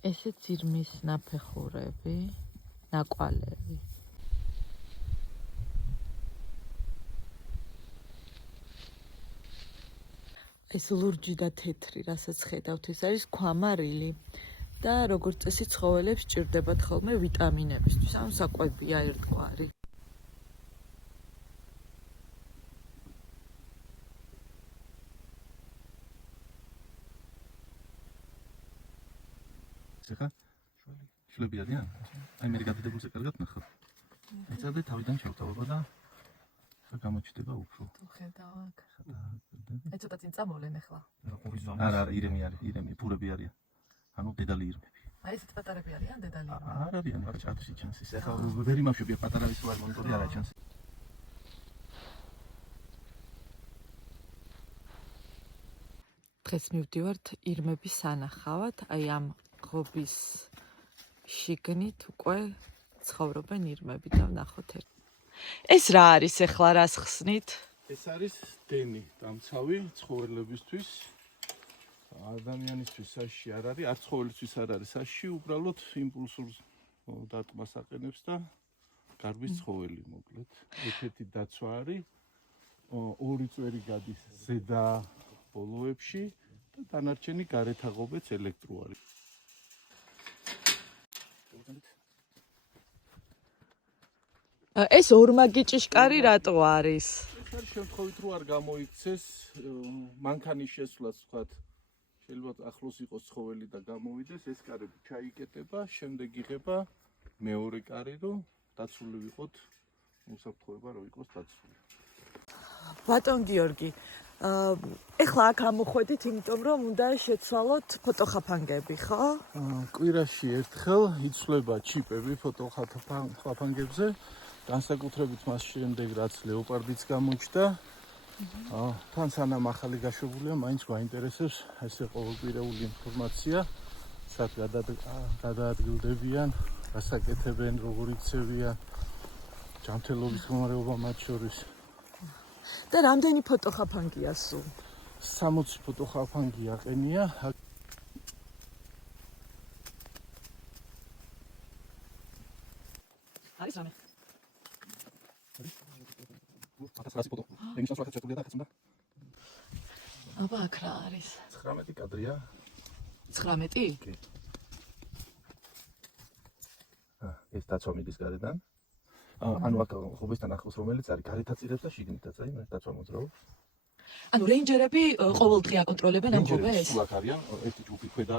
ესეც ირმის ნაფეხურები, ნაკვალევი. ეს ლურჯი და თეთრი, რასაც ხედავთ, ეს არის ქვამარილი და როგორც წესი ცხოველებს სჭირდებათ ხოლმე ვიტამინებისთვის, ანუ საკვებია ერთგვარი. ეხლა შლები არიან? აი მე გადადებულზე კარგად ნახავ. ეცადე თავიდან ჩავთავაზო და გამოჩნდება უფრო. თუ ხედავ აქ. აი ცოტა წინ წამოვლენ ახლა. არა, ირემი, ფურები არიან. ანუ დედალი ირმები. აი ესეთ პატარები არიან დედალი ირმები. არ არიან, მაგრამ ჭადრში ჩანს ის. ეხლა ვერ იმავშებია პატარა ვისვარ მონიტორი არა ჩანს. დღეს მივდივართ ირმების სანახავად, აი ამ ღობის შიგნით უკვე ცხოვრობენ ირმები და ვნახოთ ერთ. ეს რა არის ახლა რას ხსნით? ეს არის დენი, დამცავი ცხოველებისთვის. ადამიანისთვის საში არ არის, არც ცხოველისთვის არ არის საში, უბრალოდ იმპულსურ დატკბას აყენებს და გარბის ცხოველი მოკლედ. ერთ-ერთი დაცვა არის, ორი წვერი გადის ზედა ბოლოებში და დანარჩენი გარეთ აღობაც ელექტრო არის. ეს ორმაგი ჭიშკარი რატო არის? ეს არის შემთხვევით რო არ გამოიქცეს მანქანის შესვლაც ვთქვათ, შეიძლება ახლოს იყოს ცხოველი და გამოვიდეს, ეს კარები ჩაიკეტება, შემდეგ იღება მეორე კარი, რომ დაცული ვიყოთ, უსაფრთხოება რო იყოს დაცული. ბატონ გიორგი, ეხლა აქ ამოხვედით, იმიტომ რომ უნდა შეცვალოთ ფოტოხაფანგები, ხო? კვირაში ერთხელ იცვლება ჩიპები ფოტოხაფანგებზე, განსაკუთრებით მას შემდეგ რაც ლეოპარდიც გამოჩნდა. თან სანამ ახალი გაშვებულია, მაინც გვაინტერესებს ესე ყოველკვირეული ინფორმაცია, სად გადაადგილდებიან, გასაკეთებენ, როგორ იქცევიან, ჯანმრთელობის მდგომარეობა მათ შორის. და რამდენი ფოტოხაფანგია სულ? 60 ფოტოხაფანგი აყენია. არის რამე? აბა აქ რა არის? 19 კადრია. 19? კი. ეს დაცვა მიდის გარედან. ანუ აქ ღობესთან ახლოს რომელიც არის გარეთაც იღებს და შიგნითაც, აი მე დაცვა მოძრაობს. ანუ რეინჯერები ყოველდღე აკონტროლებენ ამ ღობეს? სულ აქ არიან, ერთი ჯგუფი ქვედა